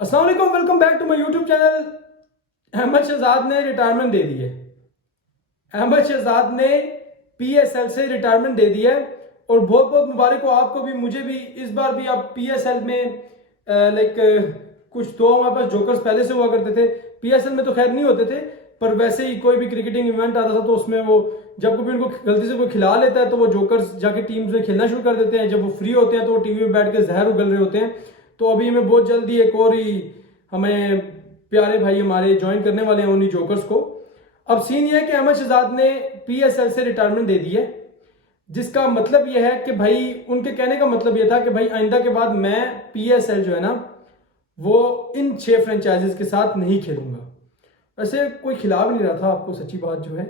अस्सलाम वालेकुम, welcome back to my YouTube channel. Ahmed Shahzad ने रिटायरमेंट दे दी है। अहमद शहजाद ने पीएसएल से रिटायरमेंट दे दी है और बहुत बहुत मुबारक हो आपको भी, मुझे भी। इस बार भी आप पीएसएल में कुछ तो हमारे पास जोकर्स पहले से हुआ करते थे। पीएसएल में तो खैर नहीं होते थे, पर वैसे ही कोई भी क्रिकेटिंग इवेंट आता था तो उसमें वो जब कभी उनको गलती से कोई खिला लेता है तो वो जोकर्स जाके टीम्स में खेलना शुरू कर देते हैं। जब वो फ्री होते हैं तो वो टीवी में बैठ के जहर उगल रहे होते हैं। तो अभी हमें बहुत जल्दी एक और ही हमें प्यारे भाई हमारे ज्वाइन करने वाले हैं उन्हीं जोकर्स को। अब सीन ये है कि अहमद शहजाद ने पीएसएल से रिटायरमेंट दे दी है, जिसका मतलब यह है कि भाई उनके कहने का मतलब यह था कि भाई आइंदा के बाद मैं पीएसएल जो है ना वो इन 6 फ्रेंचाइजीज के साथ नहीं खेलूंगा। वैसे कोई खिला भी नहीं रहा था आपको, सच्ची बात जो है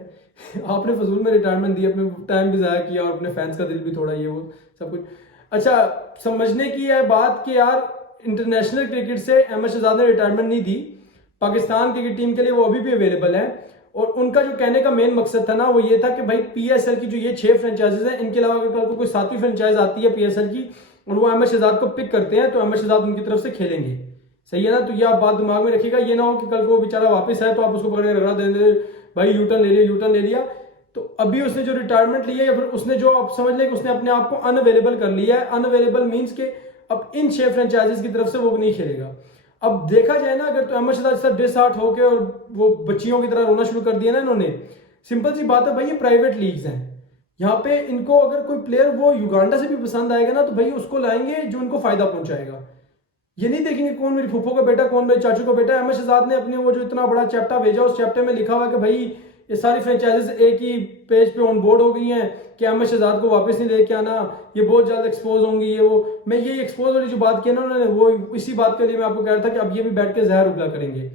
आपने फजूल में रिटायरमेंट दी, अपने टाइम भी ज़ाया किया और अपने फैंस का दिल भी थोड़ा ये वो सब कुछ। अच्छा, समझने की है बात कि यार इंटरनेशनल क्रिकेट से अहमद शहजाद ने रिटायरमेंट नहीं दी, पाकिस्तान क्रिकेट टीम के लिए वो अभी भी अवेलेबल है। और उनका जो कहने का मेन मकसद था ना वो ये था कि भाई पीएसएल की जो ये 6 फ्रेंचाइजीज हैं, इनके अलावा अगर कल को कोई 7वीं फ्रेंचाइज आती है पीएसएल की और वो अहमद शहजाद को पिक करते हैं तो अहमद शहजाद उनकी तरफ से खेलेंगे। सही है ना? तो ये आप बात दिमाग में रखिएगा, ये ना हो कि कल को वो बेचारा वापस आए तो आप उसको पकड़ के रगड़ा दे भाई यूटर्न ले लिया, यूटर्न ले लिया। तो अभी उसने जो रिटायरमेंट लिया या फिर उसने जो आप समझ लें कि उसने अपने आप को अनअवेलेबल कर लिया है। अनअवेलेबल मींस के अब इन 6 फ्रेंचाइजीज की तरफ से वो नहीं खेलेगा। अब देखा जाए ना अगर तो अहमद शहजाद सर डिसहार्ट होके और वो बच्चियों की तरह रोना शुरू कर दिया ना इन्होंने। सिंपल सी बात है भाई, ये प्राइवेट लीग्स हैं, यहाँ पे इनको अगर कोई प्लेयर वो युगांडा से भी पसंद आएगा ना तो भाई उसको लाएंगे जो उनको फायदा पहुंचाएगा। ये नहीं देखेंगे कौन मेरी फूफो का बेटा, कौन मेरे चाचू का बेटा। अहमद शहजाद ने अपने वो जो इतना बड़ा चैप्टर भेजा उस चैप्टर में लिखा हुआ है कि भाई ये सारी फ्रेंचाइजीज एक ही पेज पे ऑन बोर्ड हो गई हैं कि अहमद शहजाद को वापस नहीं लेके आना, ये बहुत ज्यादा एक्सपोज होंगी। ये वो मैं ये एक्सपोज वाली जो बात की ना उन्होंने, वो इसी बात के लिए मैं आपको कह रहा था कि अब ये भी बैठ के जहर उगला करेंगे।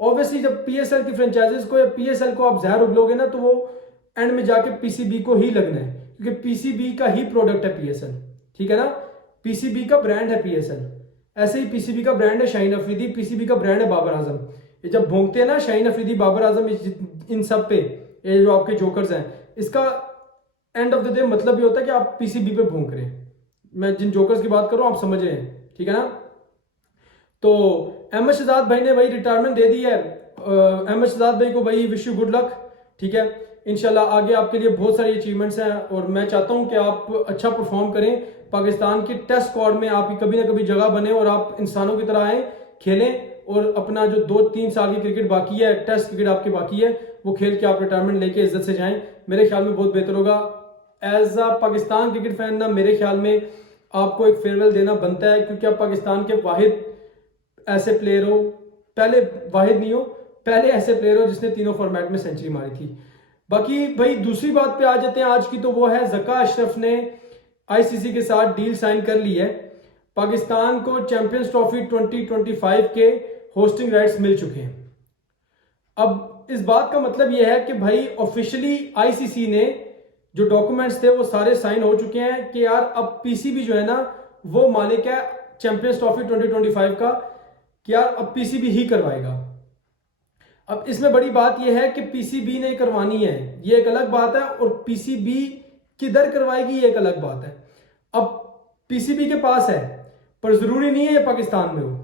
ऑब्वियसली जब पीएसएल की फ्रेंचाइजीज को या पीएसएल को आप जहर उगलोगे ना तो वो एंड में जाके पीसीबी को ही लगना है, क्योंकि पीसीबी का ही प्रोडक्ट है पीएसएल। ठीक है ना? पीसीबी का ब्रांड है पीएसएल। ऐसे ही पीसीबी का ब्रांड है शाहीन अफरीदी, पीसीबी का ब्रांड है बाबर आजम। ये जब भोंकते हैं ना शाहीन अफरीदी, बाबर आजम, इन सब पे ये जो आपके जोकर्स हैं, इसका एंड ऑफ द डे मतलब ये होता है कि आप पीसीबी पे भोंक रहे हैं। मैं जिन जोकर्स की बात कर रहा हूं आप समझ रहे हैं, ठीक है ना? तो अहमद शहजाद भाई ने भाई रिटायरमेंट दे दी है। अहमद शहजाद भाई को भाई विश यू गुड लक। ठीक है, इंशाल्लाह आगे आपके लिए बहुत सारी अचीवमेंट्स हैं और मैं चाहता हूं कि आप अच्छा परफॉर्म करें। पाकिस्तान की टेस्ट स्क्वाड में आप कभी ना कभी जगह बने और आप इंसानों की तरह आए, खेलें और अपना जो 2-3 साल की क्रिकेट बाकी है, टेस्ट क्रिकेट आपकी बाकी है, वो खेल के आप रिटायरमेंट लेके इज्जत से जाएं। मेरे ख्याल में बहुत बेहतर होगा। As a Pakistan cricket fan ना मेरे ख्याल में आपको एक फेयरवेल देना बनता है, क्योंकि आप पाकिस्तान के वाहिद ऐसे प्लेयर हो, पहले वाहिद नहीं हो, पहले ऐसे प्लेयर हो जिसने तीनों फॉर्मेट में सेंचुरी मारी थी। बाकी भाई दूसरी बात पे आ जाते हैं आज की, तो वो है ज़का अशरफ ने आईसीसी के साथ डील साइन कर ली है। पाकिस्तान को चैंपियंस ट्रॉफी 2025 के होस्टिंग राइट्स मिल चुके हैं। अब इस बात का मतलब यह है कि भाई ऑफिशियली आईसीसी ने जो डॉक्यूमेंट्स थे वो सारे साइन हो चुके हैं कि यार अब पीसीबी जो है ना वो मालिक है चैंपियंस ट्रॉफी 2025 का, कि यार अब पीसीबी ही करवाएगा। अब इसमें बड़ी बात यह है कि पीसीबी ने करवानी है, ये एक अलग बात है, और पीसीबी किधर करवाएगी ये एक अलग बात है। अब पीसीबी के पास है पर जरूरी नहीं है ये पाकिस्तान में हो।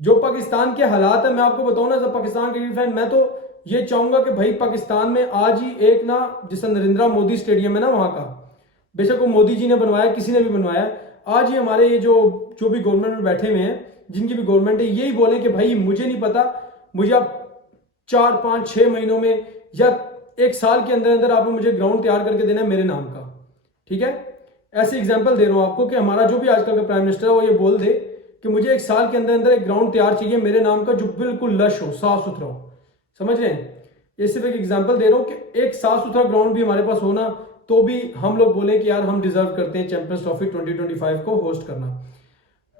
जो पाकिस्तान के हालात है मैं आपको बताऊं ना, जब पाकिस्तान क्रिकेट फैन, मैं तो ये चाहूंगा कि भाई पाकिस्तान में आज ही एक ना, जैसे नरेंद्र मोदी स्टेडियम है ना वहां का, बेशक वो मोदी जी ने बनवाया, किसी ने भी बनवाया, आज ही हमारे ये जो भी गवर्नमेंट में बैठे हुए हैं, जिनकी भी गवर्नमेंट है, यही बोले कि भाई मुझे नहीं पता, मुझे आप 4-5-6 महीनों में या 1 साल के अंदर अंदर आपने मुझे ग्राउंड तैयार करके देना है मेरे नाम का। ठीक है, ऐसे एग्जाम्पल दे रहा हूं आपको कि हमारा जो भी आजकल का प्राइम मिनिस्टर है वो ये बोल दे कि मुझे 1 साल के अंदर अंदर एक ग्राउंड तैयार चाहिए मेरे नाम का जो बिल्कुल लश हो, साफ सुथरा हो। समझ रहे हैं? ये सिर्फ एक एग्जाम्पल दे रहा हूं कि एक साफ सुथरा ग्राउंड भी हमारे पास होना तो भी हम लोग बोले कि यार हम डिजर्व करते हैं चैंपियंस ट्रॉफी 2025 को होस्ट करना।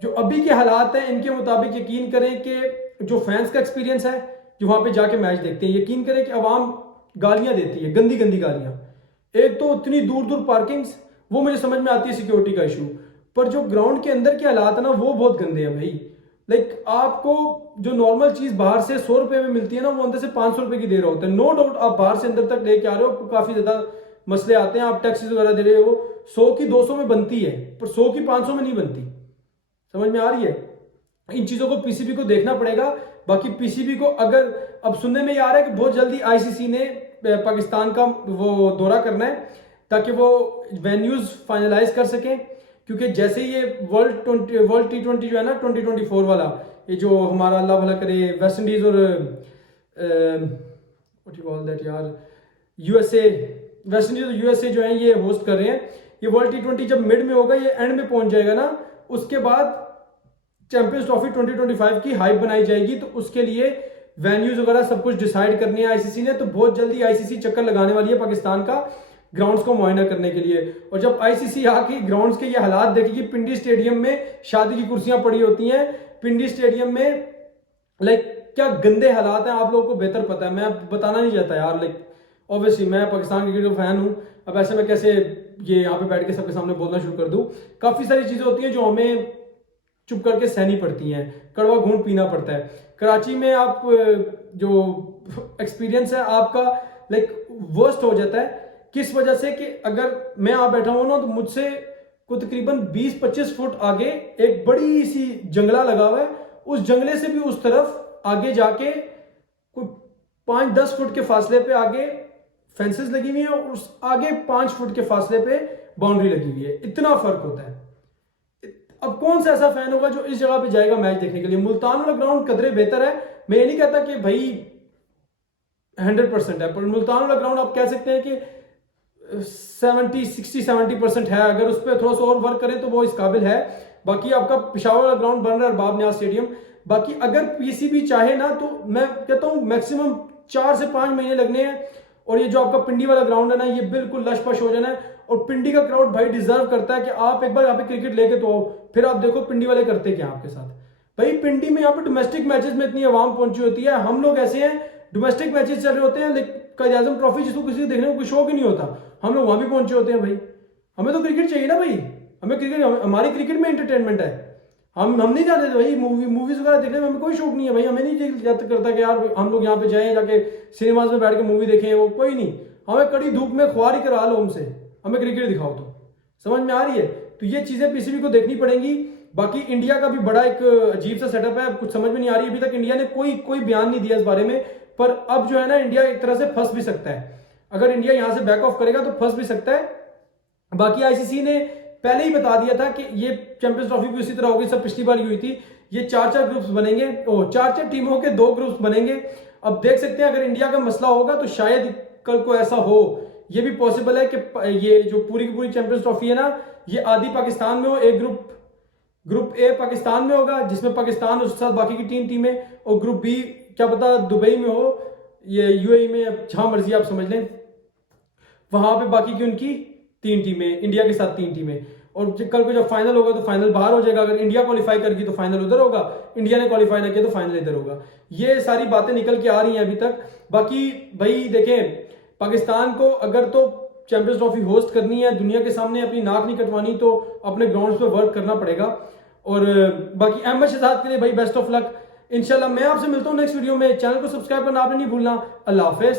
जो अभी के हालात हैं इनके मुताबिक यकीन करें कि जो फैंस का एक्सपीरियंस है जो वहां पे जाके मैच देखते हैं, यकीन करें कि अवाम गालियां देती है, गंदी गंदी गालियां। एक तो उतनी दूर दूर पार्किंग्स, वो मुझे समझ में आती है सिक्योरिटी का इशू, पर जो ग्राउंड के अंदर के हालात है ना वो बहुत गंदे हैं भाई। लाइक आपको जो नॉर्मल चीज बाहर से 100 रुपए में मिलती है ना वो अंदर से 500 रुपए की दे रहा होता है। नो डाउट आप बाहर से अंदर तक लेके आ रहे हो, आपको काफी ज्यादा मसले आते हैं, आप टैक्सेस वगैरह दे रहे हो, 100 की 200 में बनती है पर 100 की 500 में नहीं बनती। समझ में आ रही है? इन चीज़ों को पीसीबी को देखना पड़ेगा। बाकी पीसीबी को अगर अब सुनने में ये आ रहा है कि बहुत जल्दी आईसीसी ने पाकिस्तान का वो दौरा करना है ताकि वो वेन्यूज फाइनलाइज कर सकें, क्योंकि जैसे ये वर्ल्ड T20 जो है ना 2024 वाला, ये जो हमारा अल्लाह भला करे वेस्ट इंडीज और व्हाट यू कॉल दैट यार, यूएसए, वेस्ट इंडीज और यूएसए जो है ये होस्ट कर रहे हैं। ये वर्ल्ड T20 जब मिड में होगा, ये एंड में पहुंच जाएगा ना, उसके बाद चैंपियंस ट्रॉफी 2025 की हाइप बनाई जाएगी। तो उसके लिए वेन्यूज वगैरह सब कुछ डिसाइड करनी है आईसीसी ने। तो बहुत जल्दी आईसीसी चक्कर लगाने वाली है पाकिस्तान का ग्राउंड्स को मुआयना करने के लिए। और जब आईसीसी आके ग्राउंड्स के ये हालात देखेगी, पिंडी स्टेडियम में शादी की कुर्सियां पड़ी होती हैं, पिंडी स्टेडियम में लाइक क्या गंदे हालात हैं, आप लोगों को बेहतर पता है, मैं बताना नहीं चाहता यार। लाइक ऑब्वियसली मैं पाकिस्तान क्रिकेट का फैन हूं, अब ऐसे में कैसे ये यहाँ पे बैठ के सबके सामने बोलना शुरू कर दूं। काफी सारी चीजें होती हैं जो हमें चुप करके सहनी पड़ती हैं, कड़वा घूंट पीना पड़ता है। कराची में आप जो एक्सपीरियंस है आपका लाइक वर्स्ट हो जाता है। किस वजह से कि अगर मैं यहाँ बैठा हूं ना, तो मुझसे को तकरीबन 20-25 फुट आगे एक बड़ी सी जंगला लगा हुआ है, उस जंगले से भी उस तरफ आगे जाके कोई 5-10 फुट के फासले पे आगे फेंसेस लगी हुई है और उस आगे 5 फुट के फासले पे बाउंड्री लगी हुई है। इतना फर्क होता है। अब कौन सा ऐसा फैन होगा जो इस जगह पे जाएगा मैच देखने के लिए। मुल्तान वाला ग्राउंड कदरे बेहतर है, मैं ये नहीं कहता कि भाई 100% है, पर मुल्तान वाला ग्राउंड आप कह सकते हैं कि 60-70% है। अगर उस पर थोड़ा सा और वर्क करें तो वो इस काबिल है। बाकी आपका पिशावर वाला ग्राउंड बन रहा है अरबाब नियाज स्टेडियम। बाकी अगर पीसीबी चाहे ना, तो मैं कहता हूं मैक्सिमम 4 से 5 महीने लगने हैं और ये जो आपका पिंडी वाला ग्राउंड है ना, ये बिल्कुल लशपश हो जाना है। और पिंडी का क्राउड भाई डिजर्व करता है कि आप एक बार यहाँ पे क्रिकेट लेके तो आओ, फिर आप देखो पिंडी वाले करते क्या आपके साथ। भाई पिंडी में यहाँ पे डोमेस्टिक मैचेस में इतनी आवाम पहुंची होती है, हम लोग ऐसे हैं डोमेस्टिक मैचेस चल रहे होते हैं, लेकिन कायद आजम ट्रॉफी जिसको किसी को देखने को कोई शौक ही नहीं होता, हम लोग वहां भी पहुंचे होते हैं। भाई हमें तो क्रिकेट चाहिए ना भाई, हमें क्रिकेट, हमारी क्रिकेट में एंटरटेनमेंट है। हम नहीं जाते थे भाई मूवीज वगैरह देखने में, हमें कोई शौक नहीं है भाई। हमें नहीं करता कि यार हम लोग यहाँ पे जाएं, जाके सिनेमाज में बैठ के मूवी देखें, वो कोई नहीं। हमें कड़ी धूप में खुआरी करा लो हमसे, हमें क्रिकेट दिखाओ। तो समझ में आ रही है? तो ये चीजें पीसीबी को देखनी पड़ेंगी। बाकी इंडिया का भी बड़ा एक अजीब सा सेटअप है, कुछ समझ में नहीं आ रही। अभी तक इंडिया ने कोई बयान नहीं दिया इस बारे में, पर अब जो है ना, इंडिया एक तरह से फंस भी सकता है। अगर इंडिया यहां से बैक ऑफ करेगा तो फंस भी सकता है। बाकी आईसीसी ने पहले ही बता दिया था कि ये चैंपियंस ट्रॉफी भी उसी तरह होगी, सब पिछली बार हुई थी। ये 4-4 ग्रुप्स बनेंगे, 4-4 टीमों के 2 ग्रुप्स बनेंगे। अब देख सकते हैं अगर इंडिया का मसला होगा तो शायद कल को ऐसा हो, ये भी पॉसिबल है कि ये जो पूरी की पूरी चैंपियंस ट्रॉफी है ना, ये आधी पाकिस्तान में हो। एक ग्रुप ए पाकिस्तान में होगा जिसमें पाकिस्तान और उसके साथ बाकी की 3 टीमें, और ग्रुप बी क्या पता दुबई में हो, ये यूएई में, जहां मर्जी आप समझ लें, वहां पे बाकी की उनकी 3 टीमें, इंडिया के साथ 3 टीमें। और कल को जब फाइनल होगा तो फाइनल बाहर हो जाएगा। अगर इंडिया क्वालिफाई करेगी तो फाइनल उधर होगा, इंडिया ने क्वालिफाई ना किया तो फाइनल इधर होगा। ये सारी बातें निकल के आ रही हैं अभी तक। बाकी भाई देखें, पाकिस्तान को अगर तो चैंपियंस ट्रॉफी होस्ट करनी है, दुनिया के सामने अपनी नाक नहीं कटवानी, तो अपने ग्राउंड्स पे वर्क करना पड़ेगा। और बाकी अहमद शहजाद के लिए भाई बेस्ट ऑफ लक। इंशाल्लाह मैं आपसे मिलता हूं नेक्स्ट वीडियो में। चैनल को सब्सक्राइब करना आपने नहीं भूलना। अल्लाह हाफिज।